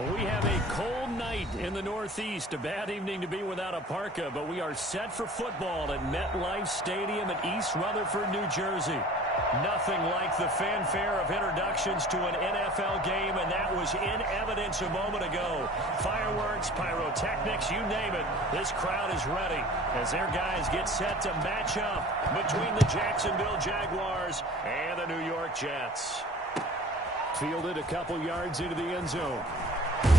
Well, we have a cold night in the Northeast. A bad evening to be without a parka, but we are set for football at MetLife Stadium in East Rutherford, New Jersey. Nothing like the fanfare of introductions to an NFL game, and that was in evidence a moment ago. Fireworks, pyrotechnics, you name it. This crowd is ready as their guys get set to match up between the Jacksonville Jaguars and the New York Jets. Fielded a couple yards into the end zone. And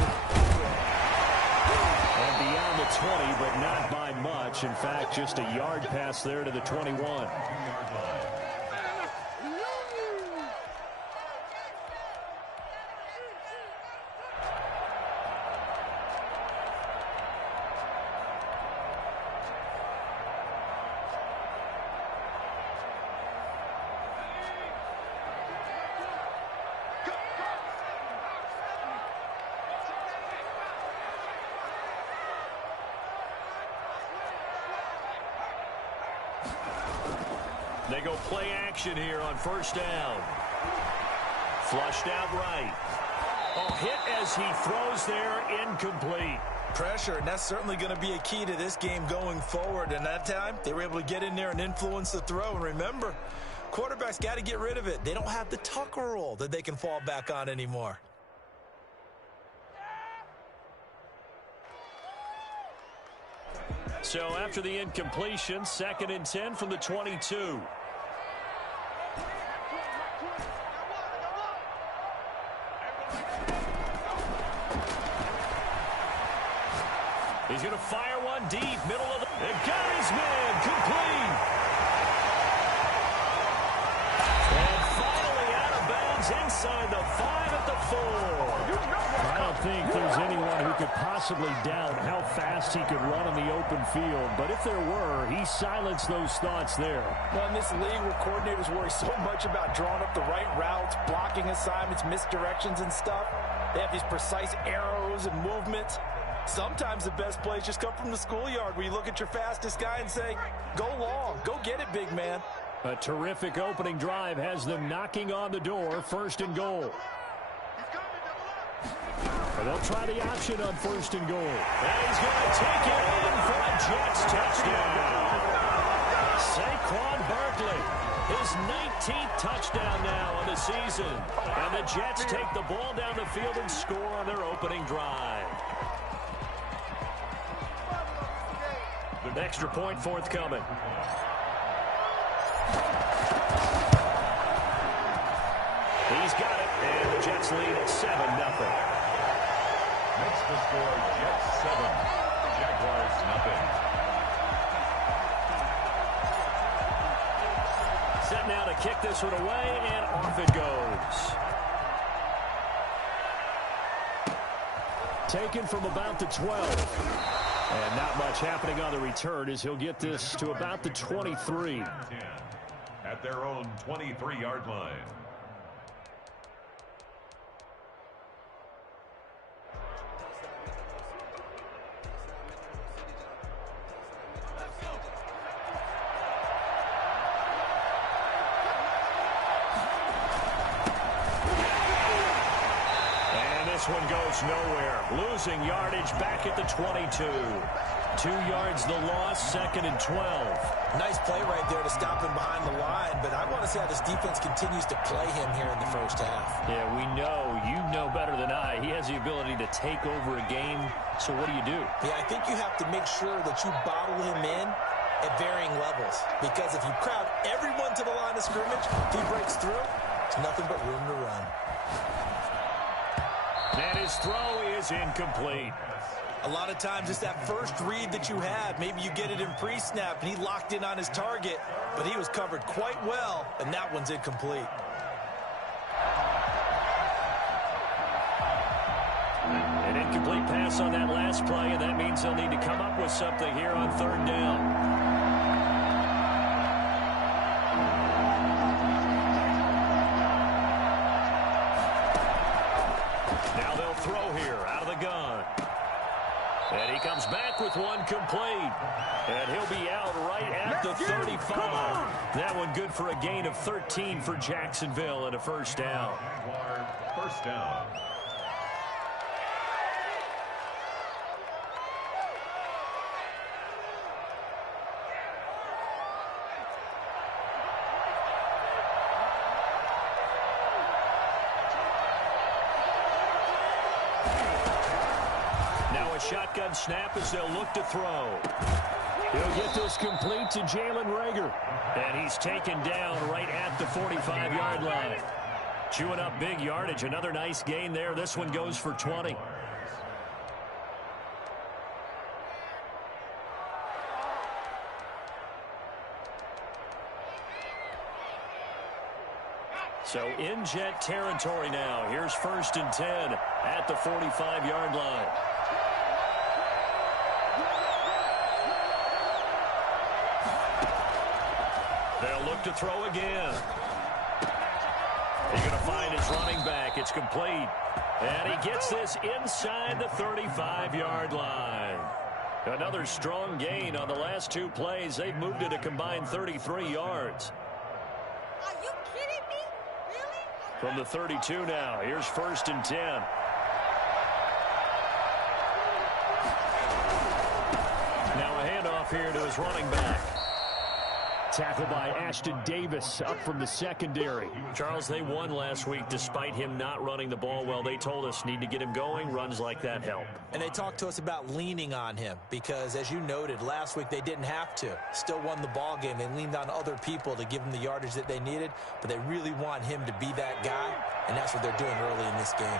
beyond the 20, but not by much. In fact, just a yard pass there to the 21. They go play action here on first down. Flushed out right. Oh, hit as he throws there, incomplete. Pressure, and that's certainly going to be a key to this game going forward. And that time, they were able to get in there and influence the throw. And remember, quarterbacks got to get rid of it. They don't have the Tucker roll that they can fall back on anymore. So after the incompletion, 2nd and 10 from the 22. He's going to fire one deep, middle of the... And got his man, complete. And finally out of bounds inside the 5 at the 4. I don't think there's anyone who could possibly doubt how fast he could run in the open field. But if there were, he silenced those thoughts there. Well, in this league where coordinators worry so much about drawing up the right routes, blocking assignments, misdirections and stuff, they have these precise arrows and movements. Sometimes the best plays just come from the schoolyard where you look at your fastest guy and say, go long, go get it, big man. A terrific opening drive has them knocking on the door, 1st and goal. And they'll try the option on 1st and goal. And he's going to take it in for a Jets touchdown. Saquon Barkley, his 19th touchdown now on the season. And the Jets take the ball down the field and score on their opening drive. An extra point forthcoming. He's got it, and the Jets lead at 7-0. Makes the score Jets 7, Jaguars nothing. Set now to kick this one away, and off it goes. Taken from about the 12. And not much happening on the return as he'll get this to about the 23. At their own 23-yard line. This one goes nowhere. Losing yardage back at the 22. 2 yards the loss, 2nd and 12. Nice play right there to stop him behind the line, but I want to see how this defense continues to play him here in the first half. Yeah, we know. You know better than I. He has the ability to take over a game, so what do you do? Yeah, I think you have to make sure that you bottle him in at varying levels, because if you crowd everyone to the line of scrimmage, if he breaks through, there's nothing but room to run. And his throw is incomplete. A lot of times it's that first read that you have. Maybe you get it in pre-snap, and he locked in on his target, but he was covered quite well, and that one's incomplete. An incomplete pass on that last play, and that means they'll need to come up with something here on 3rd down. Now they'll throw here out of the gun. And he comes back with one complete. And he'll be out right at the 35. That one good for a gain of 13 for Jacksonville and a first down. First down. shotgun snap as they'll look to throw. He'll get this complete to Jalen Reagor. And he's taken down right at the 45-yard line. Chewing up big yardage. Another nice gain there. This one goes for 20. So in Jet territory now. Here's 1st and 10 at the 45-yard line. They'll look to throw again. He's going to find his running back. It's complete. And he gets this inside the 35-yard line. Another strong gain on the last 2 plays. They've moved it a combined 33 yards. Are you kidding me? Really? From the 32 now. Here's 1st and 10. Now a handoff here to his running back. Tackled by Ashton Davis up from the secondary. Charles, they won last week despite him not running the ball well. They told us need to get him going. Runs like that help. And they talked to us about leaning on him because, as you noted, last week they didn't have to. Still won the ball game. They leaned on other people to give them the yardage that they needed, but they really want him to be that guy, and that's what they're doing early in this game.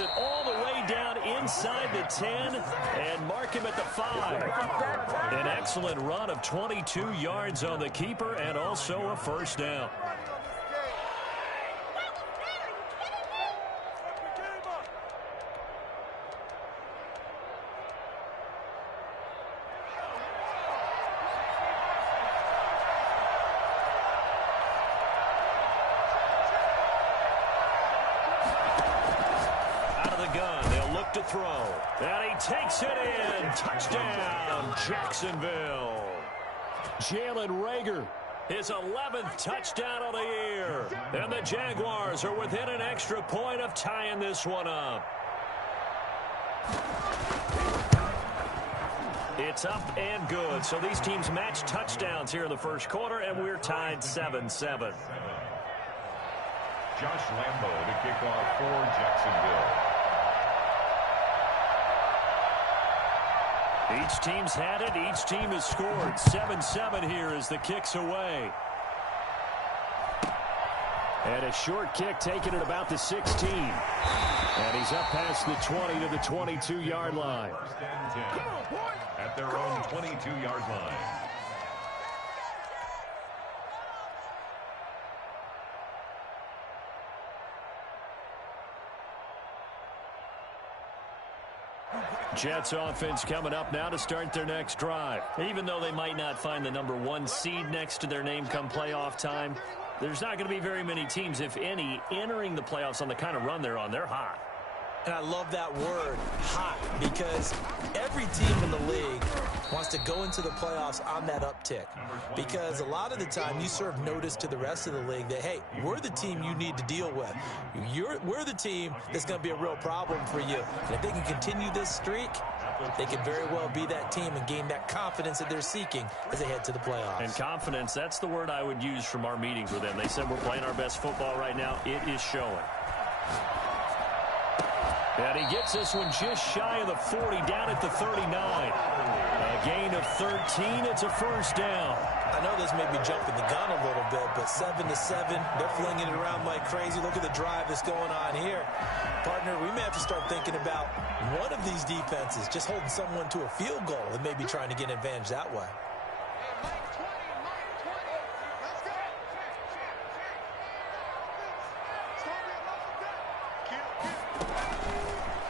It all the way down inside the 10 and mark him at the 5. An excellent run of 22 yards on the keeper and also a 1st down. To throw, and he takes it in. Touchdown, Jacksonville. Jalen Reagor, his 11th touchdown of the year. And the Jaguars are within an extra point of tying this one up. It's up and good. So these teams match touchdowns here in the 1st quarter, and we're tied 7-7. Josh Lambo to kick off for Jacksonville. Each team's had it. Each team has scored. 7-7 here as the kick's away. And a short kick taken at about the 16. And he's up past the 20 to the 22-yard line. At their own 22-yard line. Jets offense coming up now to start their next drive. Even though they might not find the number 1 seed next to their name come playoff time, there's not going to be very many teams, if any, entering the playoffs on the kind of run they're on. They're hot. And I love that word, hot, because every team in the league wants to go into the playoffs on that uptick. Because a lot of the time you serve notice to the rest of the league that, hey, we're the team you need to deal with. We're the team that's going to be a real problem for you. And if they can continue this streak, they could very well be that team and gain that confidence that they're seeking as they head to the playoffs. And confidence, that's the word I would use from our meetings with them. They said we're playing our best football right now. It is showing. And he gets this one just shy of the 40, down at the 39. A gain of 13. It's a 1st down. I know this may be jumping the gun a little bit, but 7-7, they're flinging it around like crazy. Look at the drive that's going on here. Partner, we may have to start thinking about one of these defenses just holding someone to a field goal and maybe trying to get an advantage that way.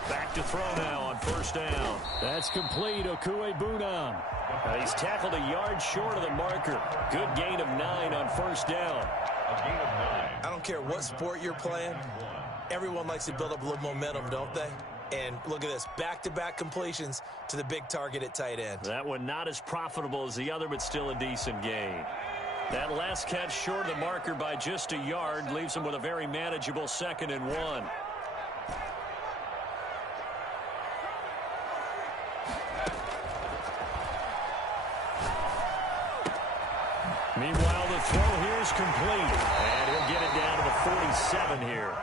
Back to throw now on 1st down. That's complete. Okuegbunam. He's tackled a yard short of the marker. Good gain of 9 on 1st down. A gain of 9. I don't care what sport you're playing. Everyone likes to build up a little momentum, don't they? And look at this, back-to-back completions to the big target at tight end. That one not as profitable as the other, but still a decent gain. That last catch short of the marker by just a yard leaves him with a very manageable 2nd and 1. Meanwhile, the throw here is complete. And he'll get it down to the 47 here.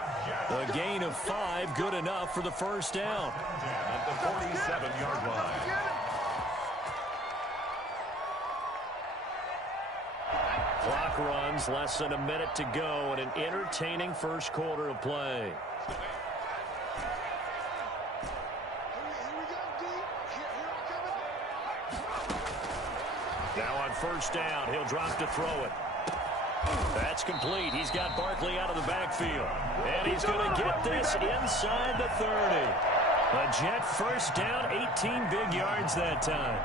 A gain of 5, good enough for the first down. At the 47-yard line. Clock runs, less than a minute to go, and an entertaining first quarter of play. Now on first down, he'll drop to throw it. That's complete. He's got Barkley out of the backfield. And he's going to get this inside the 30. A Jet first down, 18 big yards that time.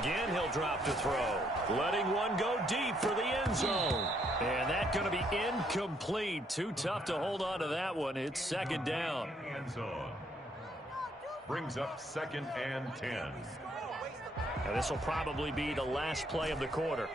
Again, he'll drop to throw. Letting one go deep for the end zone. And that's going to be incomplete. Too tough to hold on to that one. It's second down. End zone. Brings up 2nd and 10. Now this will probably be the last play of the quarter.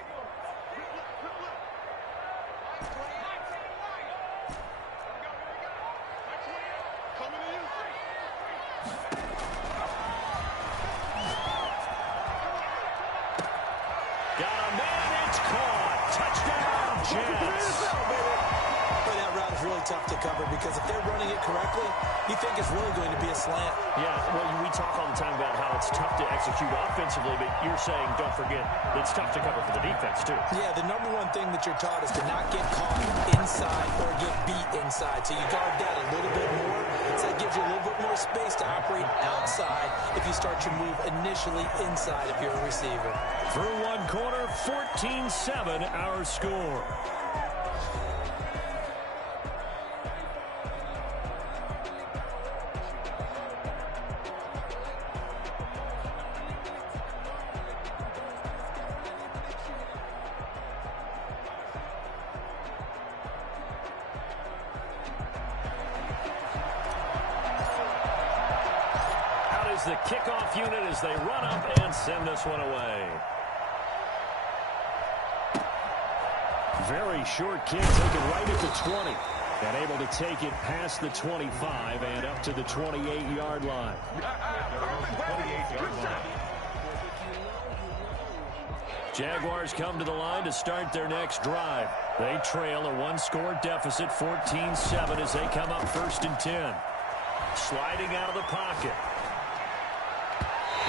Tough to cover because if they're running it correctly, you think it's really going to be a slant. Yeah, well, we talk all the time about how it's tough to execute offensively, but you're saying, don't forget, it's tough to cover for the defense, too. Yeah, the number one thing that you're taught is to not get caught inside or get beat inside. So you guard that a little bit more. So that gives you a little bit more space to operate outside if you start your move initially inside if you're a receiver. Through one quarter, 14-7 our score. The kickoff unit as they run up and send this one away. Very short kick, taken right at the 20. And able to take it past the 25 and up to the 28-yard line. 28-yard line. Jaguars come to the line to start their next drive. They trail a one-score deficit, 14-7, as they come up 1st and 10. Sliding out of the pocket.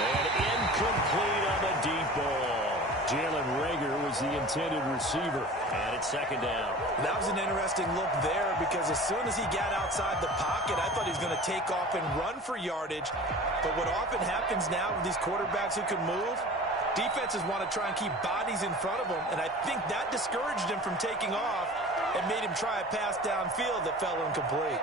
And incomplete on the deep ball. Jalen Reagor was the intended receiver. And it's second down. That was an interesting look there because as soon as he got outside the pocket, I thought he was going to take off and run for yardage. But what often happens now with these quarterbacks who can move, defenses want to try and keep bodies in front of them. And I think that discouraged him from taking off and made him try a pass downfield that fell incomplete.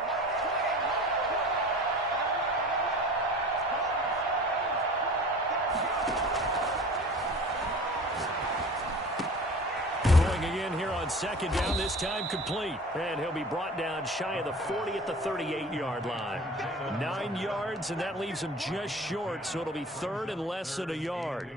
Here on second down, this time complete. And he'll be brought down shy of the 40 at the 38-yard line. 9 yards, and that leaves him just short, so it'll be 3rd and less than a yard.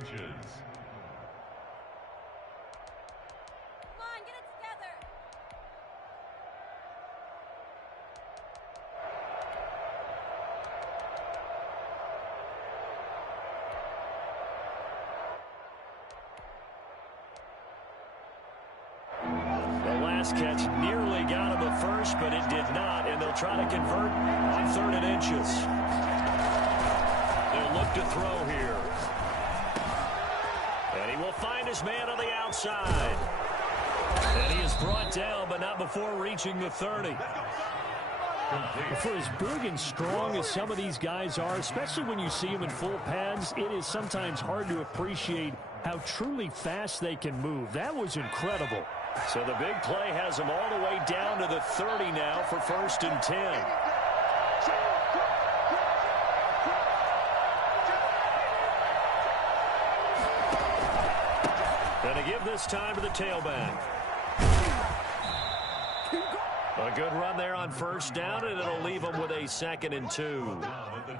Catch nearly got him at first, but it did not, and they'll try to convert on 3rd and inches. They'll look to throw here. And he will find his man on the outside. And he is brought down, but not before reaching the 30. For as big and strong as some of these guys are, especially when you see them in full pads, it is sometimes hard to appreciate how truly fast they can move. That was incredible. So the big play has him all the way down to the 30 now for 1st and 10. Going to give this time to the tailback. A good run there on first down, and it'll leave them with a 2nd and 2.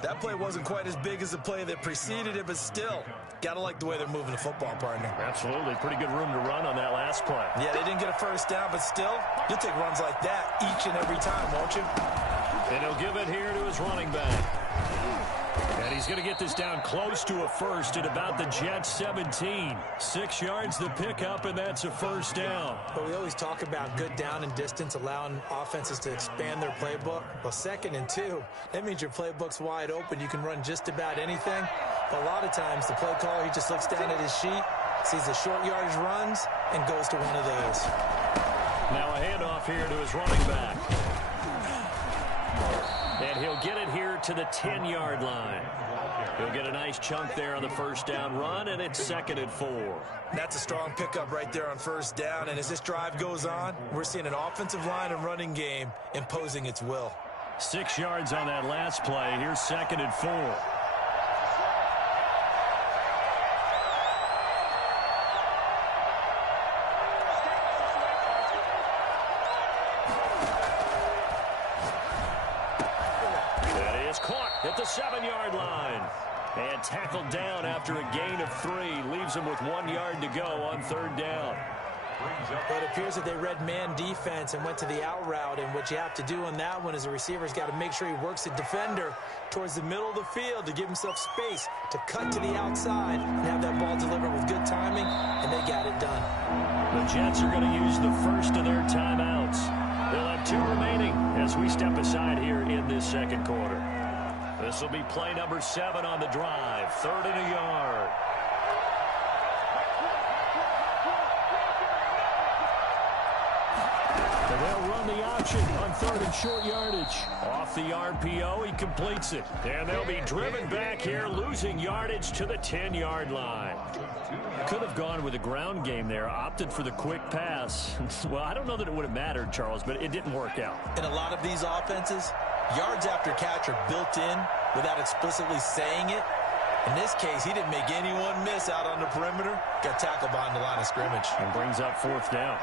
That play wasn't quite as big as the play that preceded it, but still, got to like the way they're moving the football, partner. Absolutely. Pretty good room to run on that last play. Yeah, they didn't get a first down, but still, you'll take runs like that each and every time, won't you? And he'll give it here to his running back. And he's going to get this down close to a first at about the Jets 17. 6 yards the pickup, and that's a first down. But we always talk about good down and distance, allowing offenses to expand their playbook. Well, 2nd and 2, that means your playbook's wide open. You can run just about anything. But a lot of times, the play caller, he just looks down at his sheet, sees the short yardage runs, and goes to one of those. Now a handoff here to his running back. And he'll get it here to the 10-yard line. He'll get a nice chunk there on the first down run, and it's 2nd and 4. That's a strong pickup right there on first down, and as this drive goes on, we're seeing an offensive line and running game imposing its will. 6 yards on that last play. Here's 2nd and 4. At the 7-yard line. And tackled down after a gain of 3. Leaves him with 1 yard to go on 3rd down. Well, it appears that they read man defense and went to the out route. And what you have to do on that one is the receiver's got to make sure he works the defender towards the middle of the field to give himself space to cut to the outside and have that ball delivered with good timing, and they got it done. The Jets are going to use the first of their timeouts. They'll have 2 remaining as we step aside here in this 2nd quarter. This will be play number 7 on the drive. 3rd and a yard. And they'll run the option on 3rd and short yardage. Off the RPO, he completes it. And they'll be driven back here, losing yardage to the 10-yard line. Could have gone with a ground game there, opted for the quick pass. Well, I don't know that it would have mattered, Charles, but it didn't work out. In a lot of these offenses, yards after catch are built in without explicitly saying it. In this case, he didn't make anyone miss out on the perimeter. Got tackled behind the line of scrimmage. And brings up 4th down.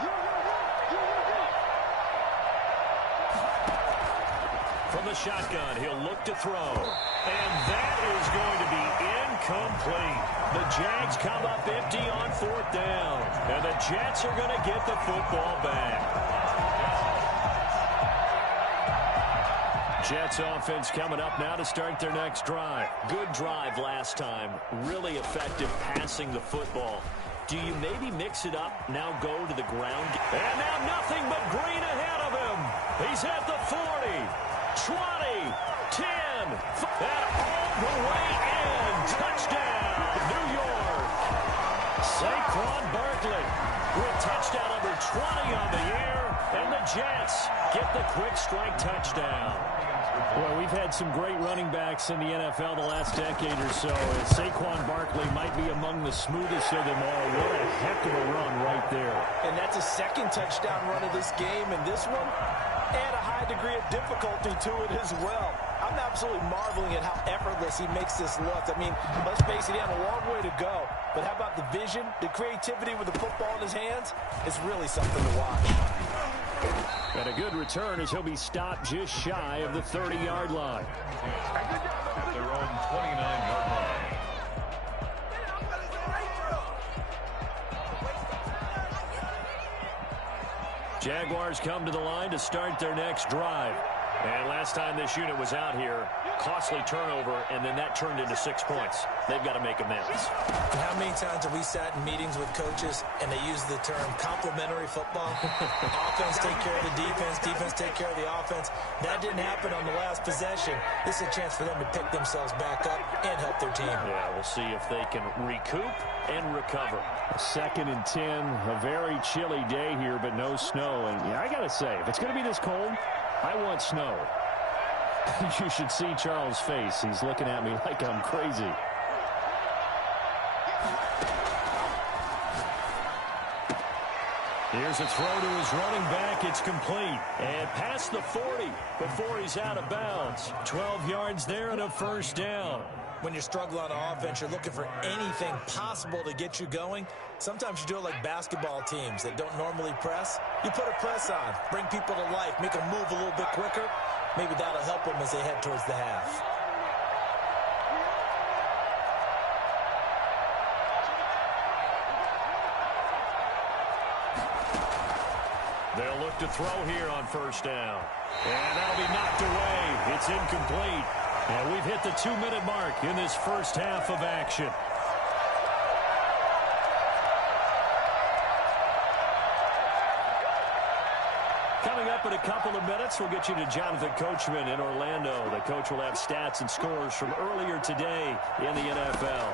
From the shotgun, he'll look to throw. And that is going to be incomplete. The Jags come up empty on 4th down. And the Jets are going to get the football back. Jets offense coming up now to start their next drive. Good drive last time. Really effective passing the football. Do you maybe mix it up, now go to the ground? And now nothing but green ahead of him. He's at the 40, 20, 10, and all the way in. Touchdown, New York. Saquon Barkley with touchdown number 20 on the year. And the Jets get the quick strike touchdown. Well, we've had some great running backs in the NFL the last decade or so. And Saquon Barkley might be among the smoothest of them all. What a heck of a run right there. And that's a 2nd touchdown run of this game. And this one, add a high degree of difficulty to it as well. I'm absolutely marveling at how effortless he makes this look. I mean, let's face it, he had a long way to go. But how about the vision, the creativity with the football in his hands? It's really something to watch. And a good return as he'll be stopped just shy of the 30-yard line. At their own 29-yard line. Jaguars come to the line to start their next drive. And last time this unit was out here, costly turnover, and then that turned into 6 points. They've got to make amends. And how many times have we sat in meetings with coaches and they use the term complementary football? Offense take care of the defense, defense take care of the offense. That didn't happen on the last possession. This is a chance for them to pick themselves back up and help their team. Yeah, we'll see if they can recoup and recover. 2nd and 10, a very chilly day here, but no snow. And yeah, I got to say, if it's going to be this cold, I want snow. You should see Charles' face. He's looking at me like I'm crazy. Here's a throw to his running back. It's complete. And past the 40 before he's out of bounds. 12 yards there and a first down. When you struggle on offense, you're looking for anything possible to get you going. Sometimes you do it like basketball teams that don't normally press. You put a press on, bring people to life, make them move a little bit quicker. Maybe that'll help them as they head towards the half. They'll look to throw here on first down. And that'll be knocked away. It's incomplete. And we've hit the 2-minute mark in this first half of action. Coming up in a couple of minutes, we'll get you to Jonathan Coachman in Orlando. The coach will have stats and scores from earlier today in the NFL.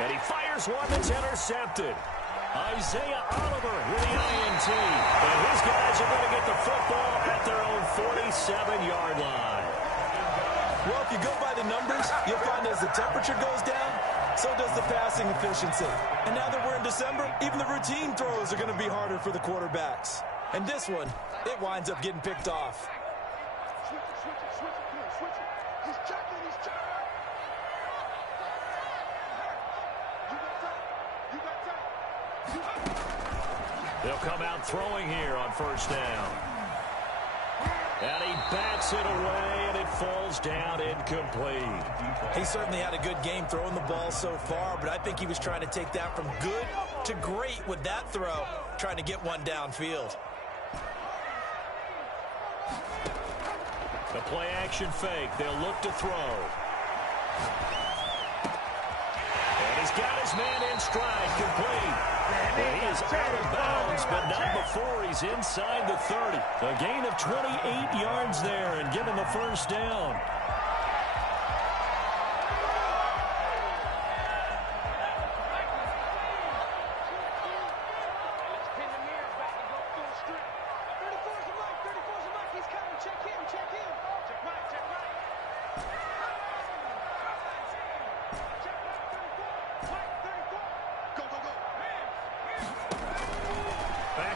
And he fires one that's intercepted. Isaiah Oliver with the INT. And his guys are going to get the football at their own 47-yard line. Well, if you go by the numbers, you'll find as the temperature goes down, so does the passing efficiency. And now that we're in December, even the routine throws are going to be harder for the quarterbacks. And this one, it winds up getting picked off. They'll come out throwing here on first down. And he bats it away, and it falls down incomplete. He certainly had a good game throwing the ball so far, but I think he was trying to take that from good to great with that throw, trying to get one downfield. The play action fake. They'll look to throw. And he's got his man in stride, complete. And he is out of bounds, but not before he's inside the 30. A gain of 28 yards there and given the first down.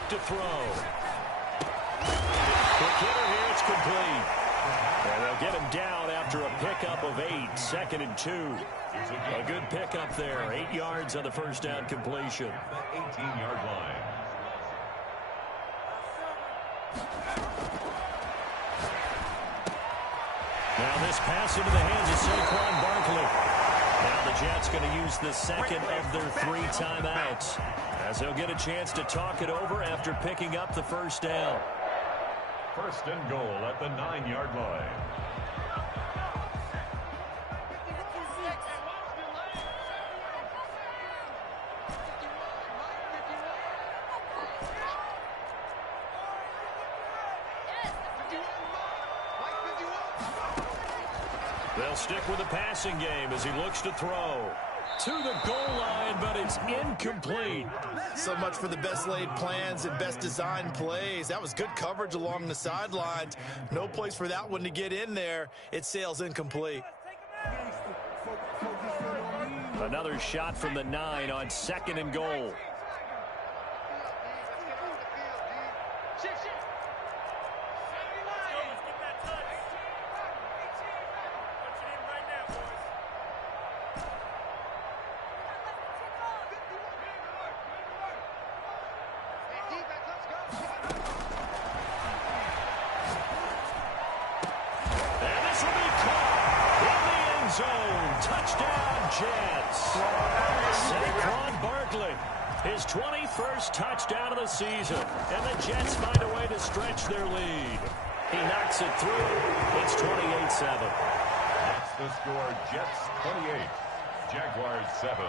To throw. Quick hitter here, it's complete. And they'll get him down after a pickup of 8, 2nd and 2. A good pickup there, 8 yards on the first down completion. 18-yard line. Now this pass into the hands of Saquon Barkley. Now the Jets going to use the second of their 3 timeouts, as they'll get a chance to talk it over after picking up the first down. First and goal at the 9-yard line. They'll stick with the passing game as he looks to throw. To the goal line, but it's incomplete. So much for the best laid plans and best designed plays. That was good coverage along the sidelines. No place for that one to get in there. It sails incomplete. Another shot from the 9 on 2nd and goal. Touchdown, Jets. Saquon Barkley, his 21st touchdown of the season. And the Jets find a way to stretch their lead. He knocks it through. It's 28-7. That's the score. Jets 28, Jaguars 7.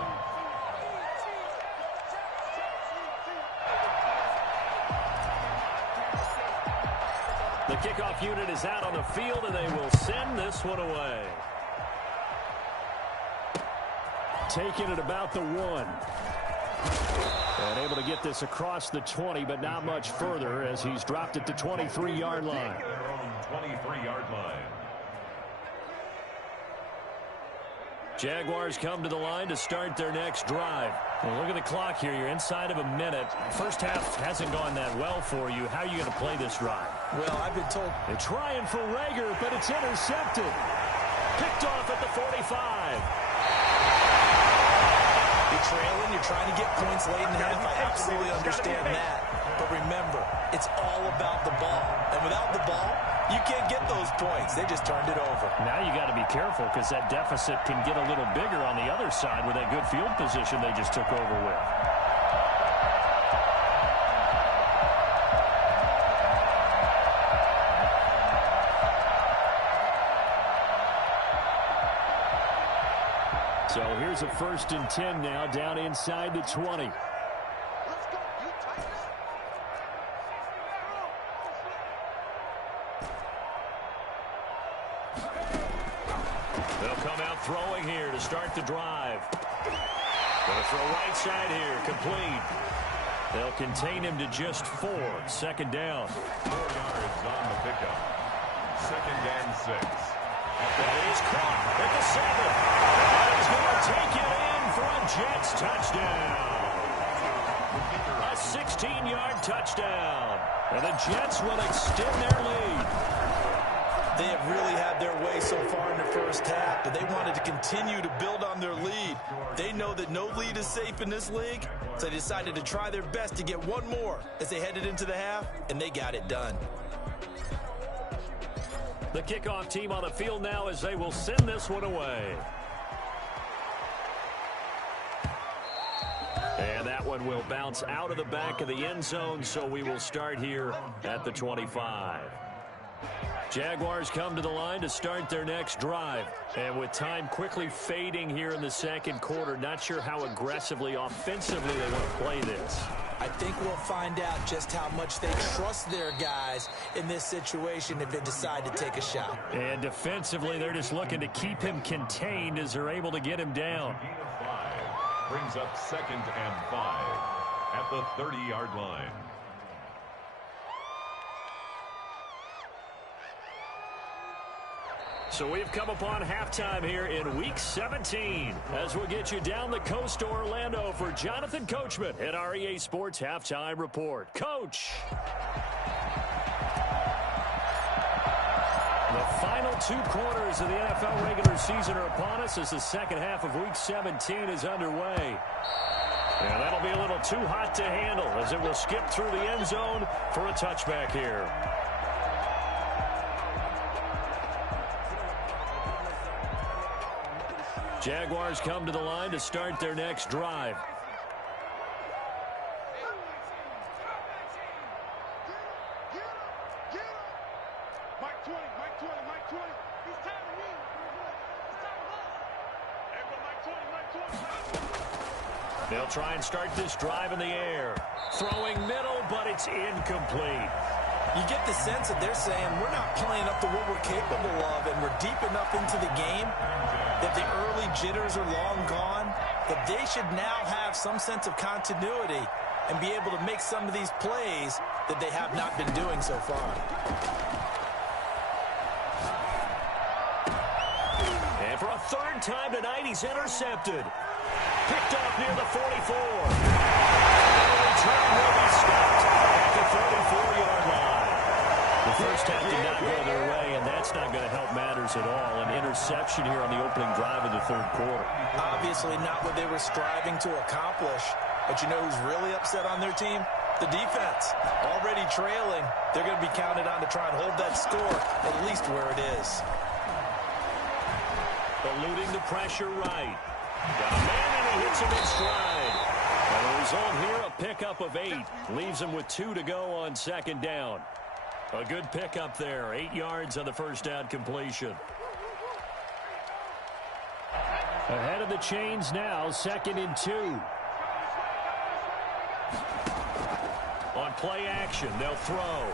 The kickoff unit is out on the field, and they will send this one away. Taking it about the 1. And able to get this across the 20, but not much further as he's dropped it to 23-yard line. Their own 23-yard line. Jaguars come to the line to start their next drive. Well, look at the clock here. You're inside of a minute. First half hasn't gone that well for you. How are you going to play this drive? Well, I've been told they're trying for Rager, but it's intercepted. Picked off at the 45. You're trailing. You're trying to get points late in the half. I absolutely understand that. But remember, it's all about the ball. And without the ball, you can't get those points. They just turned it over. Now you got to be careful because that deficit can get a little bigger on the other side with that good field position they just took over with. So here's a 1st and 10 now down inside the 20. They'll come out throwing here to start the drive. Going to throw right side here, complete. They'll contain him to just 4. 2nd down. 4 yards on the pickup. 2nd and 6. That is caught at the 7. That is going to take it in for a Jets touchdown. A 16-yard touchdown. And the Jets will extend their lead. They have really had their way so far in the first half, but they wanted to continue to build on their lead. They know that no lead is safe in this league, so they decided to try their best to get one more as they headed into the half, and they got it done. The kickoff team on the field now as they will send this one away. And that one will bounce out of the back of the end zone, so we will start here at the 25. Jaguars come to the line to start their next drive. And with time quickly fading here in the 2nd quarter, not sure how aggressively, offensively they want to play this. I think we'll find out just how much they trust their guys in this situation if they decide to take a shot. And defensively, they're just looking to keep him contained as they're able to get him down. Brings up 2nd and 5 at the 30-yard line. So we've come upon halftime here in Week 17 as we'll get you down the coast to Orlando for Jonathan Coachman at our EA Sports Halftime Report. Coach. The final 2 quarters of the NFL regular season are upon us as the 2nd half of Week 17 is underway. And that'll be a little too hot to handle as it will skip through the end zone for a touchback here. Jaguars come to the line to start their next drive. They'll try and start this drive in the air. Throwing middle, but it's incomplete. You get the sense that they're saying we're not playing up to what we're capable of, and we're deep enough into the game that the early jitters are long gone, that they should now have some sense of continuity and be able to make some of these plays that they have not been doing so far. And for a 3rd time tonight, he's intercepted. Picked off near the 44. The return will be stopped at the 34-yard line. The first half did not go their way, and that's not going to help matters at all. An interception here on the opening drive of the 3rd quarter. Obviously not what they were striving to accomplish. But you know who's really upset on their team? The defense. Already trailing, they're going to be counted on to try and hold that score at least where it is. Eluding the pressure right. Got a man and he hits him in stride. And the result here, a pickup of 8. Leaves him with 2 to go on 2nd down. A good pickup there. 8 yards on the first down completion. Ahead of the chains now, 2nd and 2. On play action, they'll throw.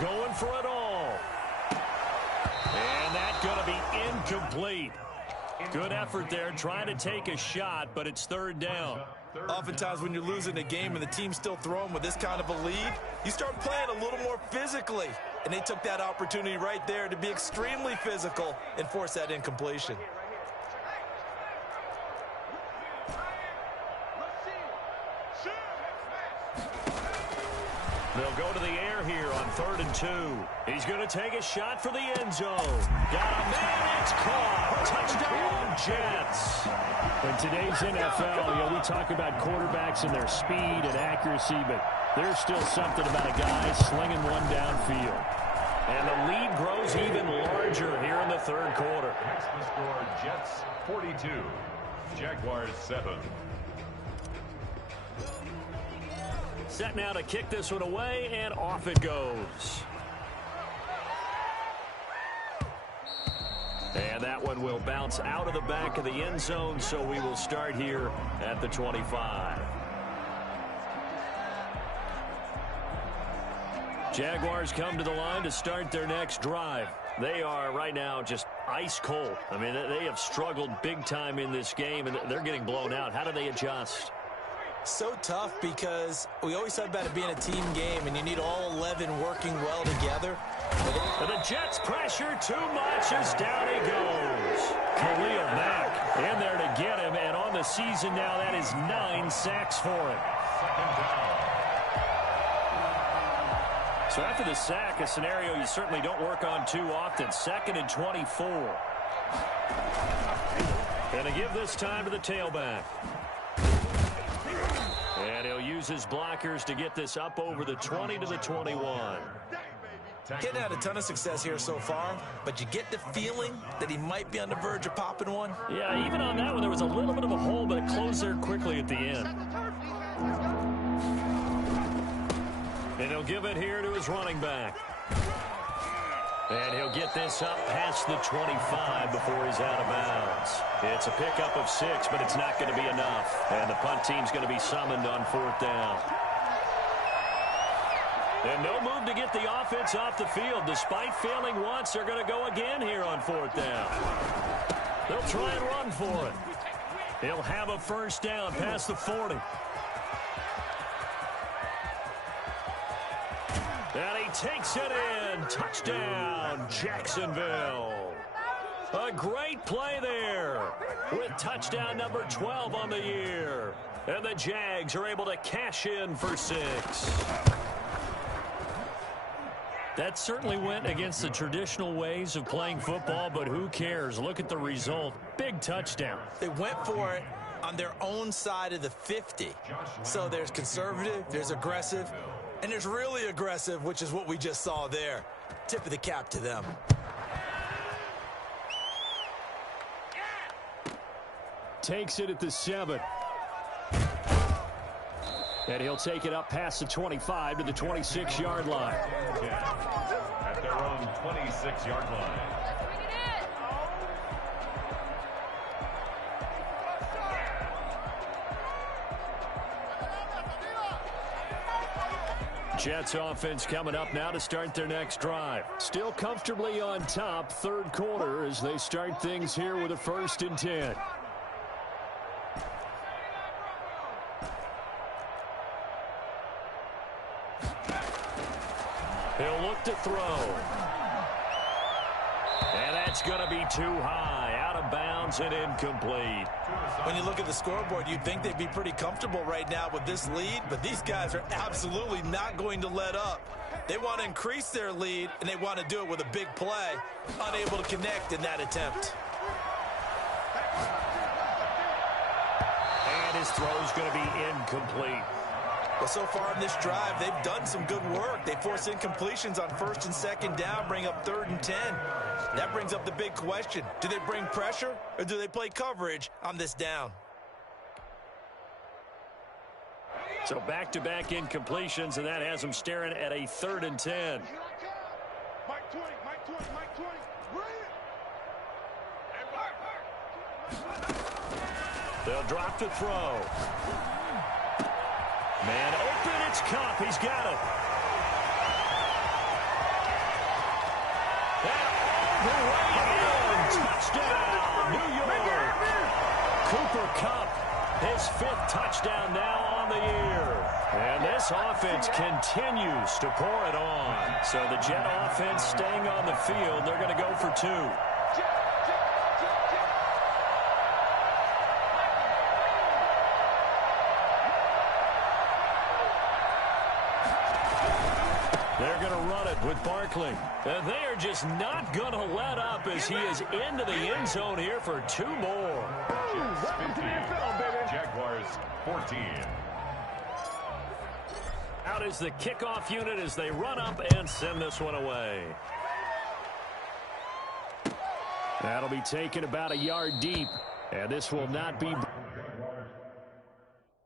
Going for it all. And that's going to be incomplete. Good effort there, trying to take a shot, but it's 3rd down. Oftentimes when you're losing a game and the team's still throwing with this kind of a lead, you start playing a little more physically. And they took that opportunity right there to be extremely physical and force that incompletion. They'll go to the air here on 3rd and 2. He's going to take a shot for the end zone. Got a man, it's caught. Touchdown, Jets. In today's NFL, we talk about quarterbacks and their speed and accuracy, but there's still something about a guy slinging one downfield. And the lead grows even larger here in the 3rd quarter. Next the score, Jets 42, Jaguars 7. Set now to kick this one away, and off it goes. And that one will bounce out of the back of the end zone, so we will start here at the 25. Jaguars come to the line to start their next drive. They are right now just ice cold. I mean, they have struggled big time in this game, and they're getting blown out. How do they adjust? So tough because we always talk about it being a team game, and you need all 11 working well together. And the Jets pressure too much as down he goes. Khalil Mack in there to get him, and on the season now, that is 9 sacks for him. So after the sack, a scenario you certainly don't work on too often. 2nd and 24. And to give this time to the tailback. And he'll use his blockers to get this up over the 20 to the 21. Getting had a ton of success here so far, but you get the feeling that he might be on the verge of popping one. Yeah, even on that one, there was a little bit of a hole, but it closed there quickly at the end. And he'll give it here to his running back. And he'll get this up past the 25 before he's out of bounds. It's a pickup of 6, but it's not going to be enough. And the punt team's going to be summoned on 4th down. And no move to get the offense off the field. Despite failing once, they're going to go again here on 4th down. They'll try and run for it. He'll have a 1st down past the 40. And he takes it in. Touchdown, Jacksonville. A great play there with touchdown number 12 on the year. And the Jags are able to cash in for 6. That certainly went against the traditional ways of playing football, but who cares? Look at the result. Big touchdown. They went for it on their own side of the 50. So there's conservative, there's aggressive, and there's really aggressive, which is what we just saw there. Tip of the cap to them. Takes it at the 7. And he'll take it up past the 25 to the 26-yard line. At their own 26-yard line. Jets offense coming up now to start their next drive. Still comfortably on top, 3rd quarter as they start things here with a 1st and 10. He'll look to throw. And that's going to be too high. Out of bounds and incomplete. When you look at the scoreboard, you'd think they'd be pretty comfortable right now with this lead, but these guys are absolutely not going to let up. They want to increase their lead, and they want to do it with a big play. Unable to connect in that attempt. And his throw's going to be incomplete. Well, so far in this drive, they've done some good work. They force incompletions on 1st and 2nd down, bring up 3rd and 10. That brings up the big question. Do they bring pressure, or do they play coverage on this down? So back-to-back incompletions, and that has them staring at a 3rd and 10. Mike 20, Mike 20, Mike 20. They'll drop to throw. Man open, it's Cup. He's got it. And all the way in. Touchdown, New York. Cooper Kupp, his 5th touchdown now on the year. And this offense continues to pour it on. So the Jet offense staying on the field. They're going to go for 2. They're going to run it with Barkley. And they are just not going to let up as he is into the end zone here for 2 more. Jets 15, Jaguars 14. Out is the kickoff unit as they run up and send this one away. That'll be taken about a yard deep. And this will not be...